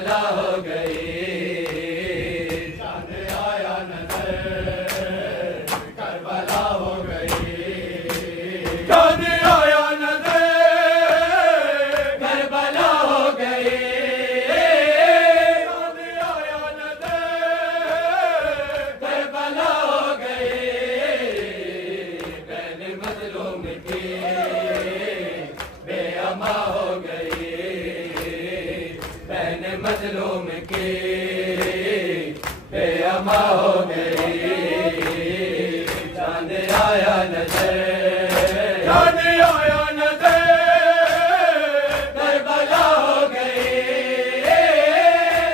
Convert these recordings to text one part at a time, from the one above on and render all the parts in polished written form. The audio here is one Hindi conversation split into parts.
करबला हो गई। चांद आया नजर करबला हो गई। चांद आया नजर करबला हो गई। चांद आया नजर करबला हो गई। बहन मजलूम की बेअमा हो गई। बहन मजलूम की बेअमा हो गई। चांद आया नजर चांद आया नजर करबला हो गई।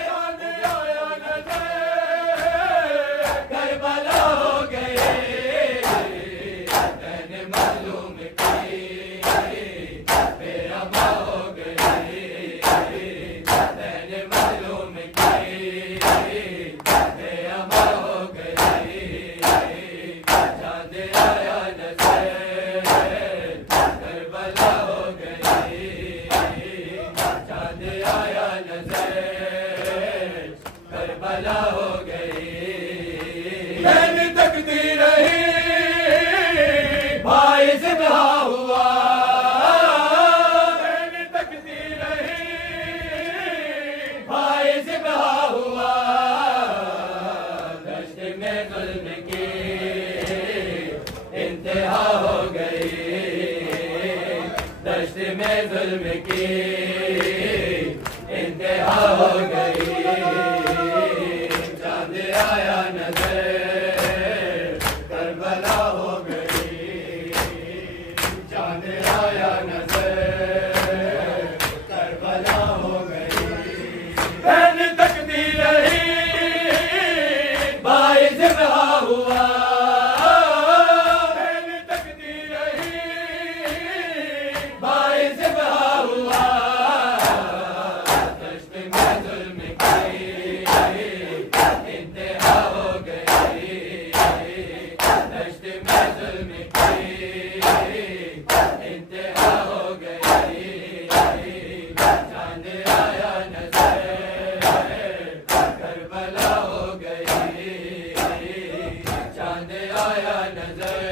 चांद आया नजर करबला हो गई। बहन मजलूम की बेअमा हो गई। बहन मजलूम की बेअमा हो गई। चांद आया नजर करबला हो गई। चांद आया नजर करबला हो गई। बहन तकती रही भाई ज़िंदा हुआ। बहन तकती रही भाई ज़िंदा हुआ। दश्त में जुल्म की इंतहा हो गई। दश्त में जुल्म की इंतहा हो गई। चांद आया नजर करबला हो गई। चांद आया नजर करबला हो गई। बहन तकती रही भाई ज़िंदा हुआ। बहन तकती रही भाई ज़िंदा हुआ। दश्त में जुल्म की इंतहा हो गई। दश्त में जुल्म की इंतहा हो गई। चांद आया नजर करबला हो गई। चांद आया नजर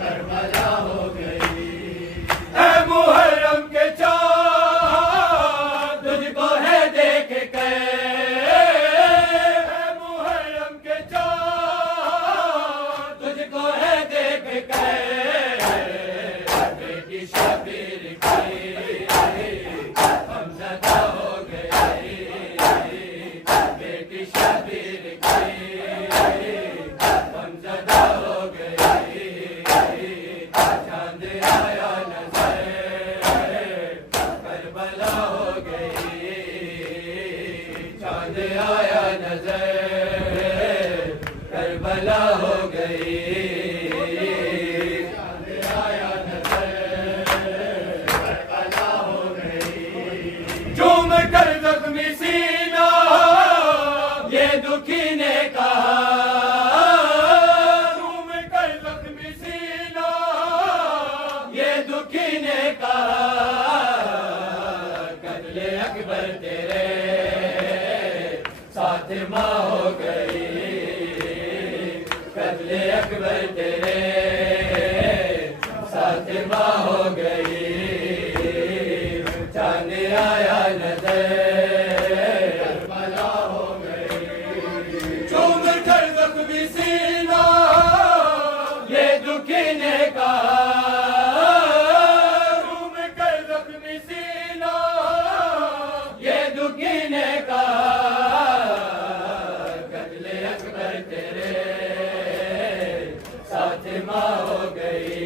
करबला हो गई। ऐ मुहर्रम के चाँद तुझको है देख कर। ऐ मुहर्रम के चाँद तुझको है देख कर। बेटी शबीर की हमज़दा हो गई। बेटी शबीर की हमज़दा हो गई। चांद आया नजर करबला हो गई। चांद आया नजर करबला हो गई। चांद आया नजर करबला हो गई। झूम कर जख्मी सीना ये दुखी ने कहा। झूम कर जख्मी सीना ये दुखी ने कहा। कत्ले अकबर तेरे साथ माँ हो गई। कत्ले अकबर तेरे साथ माँ हो गई। चांद आया नजर करबला हो गई। चूम कर जख्मी सीना ये दुखी ने कहा। चूम कर जख्मी सीना ये दुखी ने कहा। कत्ले अकबर तेरे साथ माँ हो गई।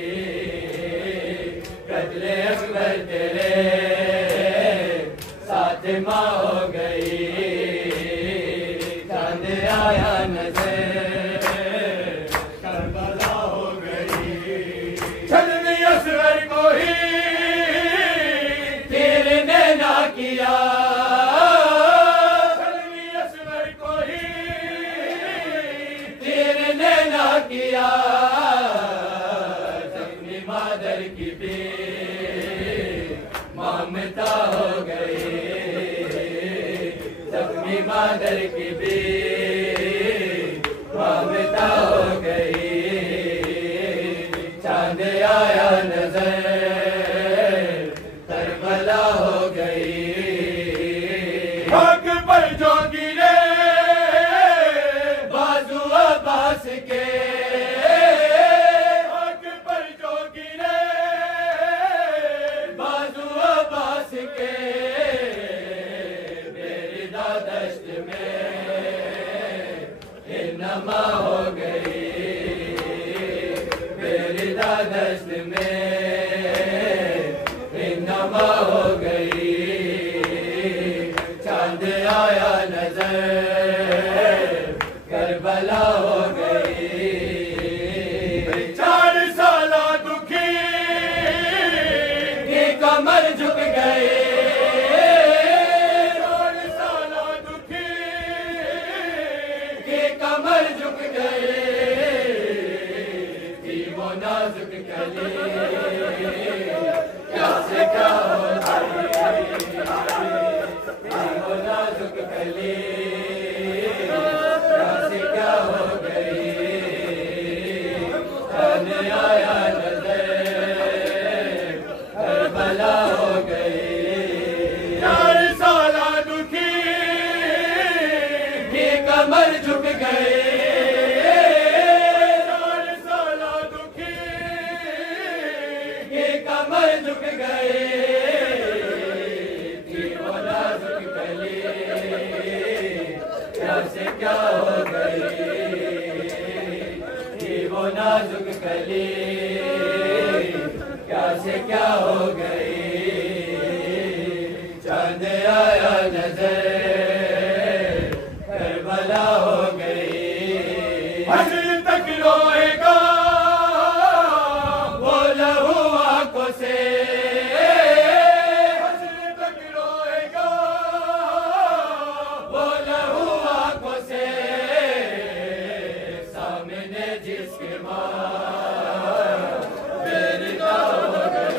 कत्ले अकबर तेरे साथ माँ हो गई। चांद आया नजर करबला हो गई। छलनी असगर को ही तीर ने ना किया। छलनी असगर को ही तीर ने ना किया। जख्मी मादर की भी ममता हो गई। मादर की भी ममता हो गई। चांद आया नजर करबला हो गई। हक पर जो गिरे बाजू अब्बास के, हक पर जो गिरे बाजू अब्बास के, बेरिदा दश्त में इन्नमा हो गई। बेरिदा दश्त में इन्नमा हो गई। चांद आया नजर करबला हो गई। 4 साल दुखी की कमर झुक गई। 4 साल दुखी की कमर झुक गई। थी वो नाजुक कली क्या से क्या हो गई। थी वो नाजुक कली क्या से क्या हो गई। चांद आया नजर करबला हो गई। 4 साल दुखी की कमर झुक गई। 4 साल दुखी की कमर झुक गई। थी वो नाजुक कली क्या से क्या हो गई। थी वो नाजुक कली क्या से क्या हो गई। चांद आया नजर करबला हो गई। हश्र तक रोएगा वो लहू आंखों से। हश्र तक रोएगा वो लहू आंखों से। सामने जिसके माँ बेरिदा हो गई।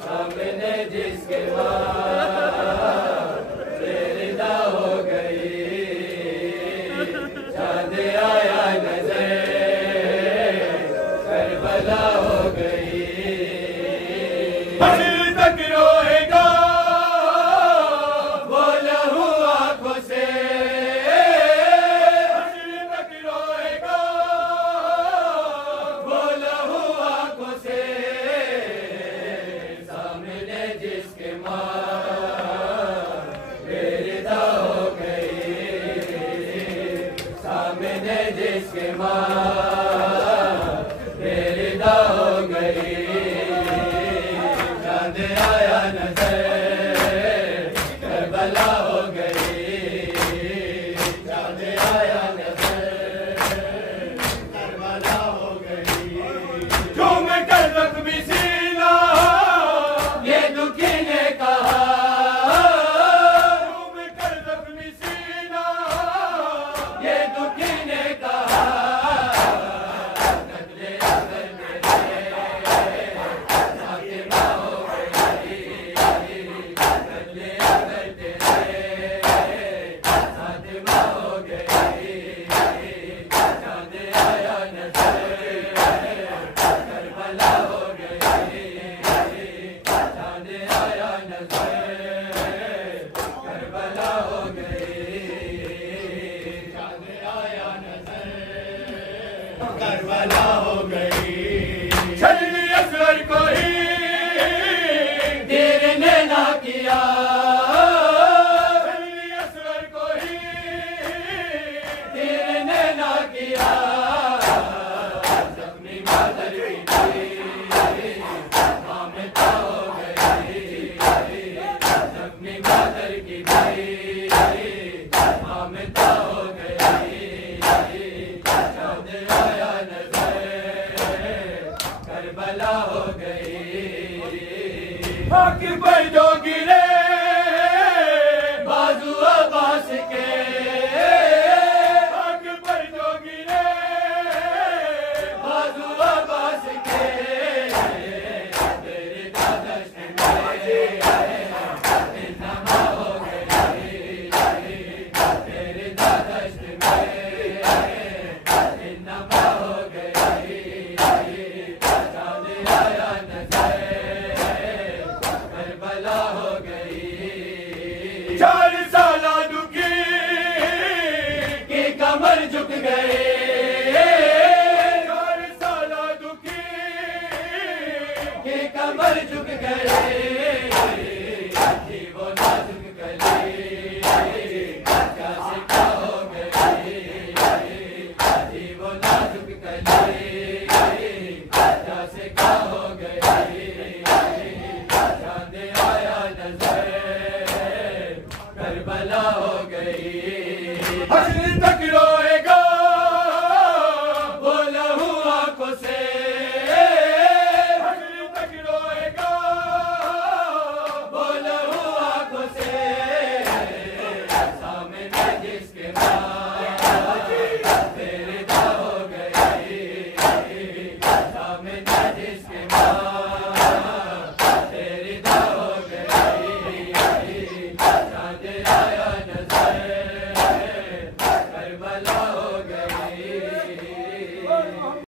सामने जिसके माँ बेरिदा हो गई। चांद आया नजर करबला हो गई। हश्र तक रोएगा वो लहू आंखों से। हश्र तक रोएगा वो लहू आंखों से। सामने जिसके माँ बेरिदा हो गई। सामने जिसके माँ बेरिदा हो गई। चांद आया नजर करबला हो गई। चांद आया नजर करबला हो गई। झूम कर जख्मी सीना ये दुखी ने कहा। झूम कर जख्मी सीना ये दुखी ने कहा। नजरे अगर मेरे फातिमा हो गई। नजरे अगर तेरे फातिमा हो गई। चांद आया नजर करबला हो गई। चांद आया नजर करबला हो गई। चांद आया नजर करबला हो गई। छलनी असगर को ही तीर ने ना किया। छलनी असगर को ही तीर ने ना किया। जख्मी मादर की ममता हो गई। जख्मी मादर की ममता हो गई। चांद आया नजर करबला हो गई। हक पर जो गिरे बाजू अब्बास के। हक पर जो गिरे बाजू अब्बास के। बेरिदा दश्त में इन्नमा हो गई। करे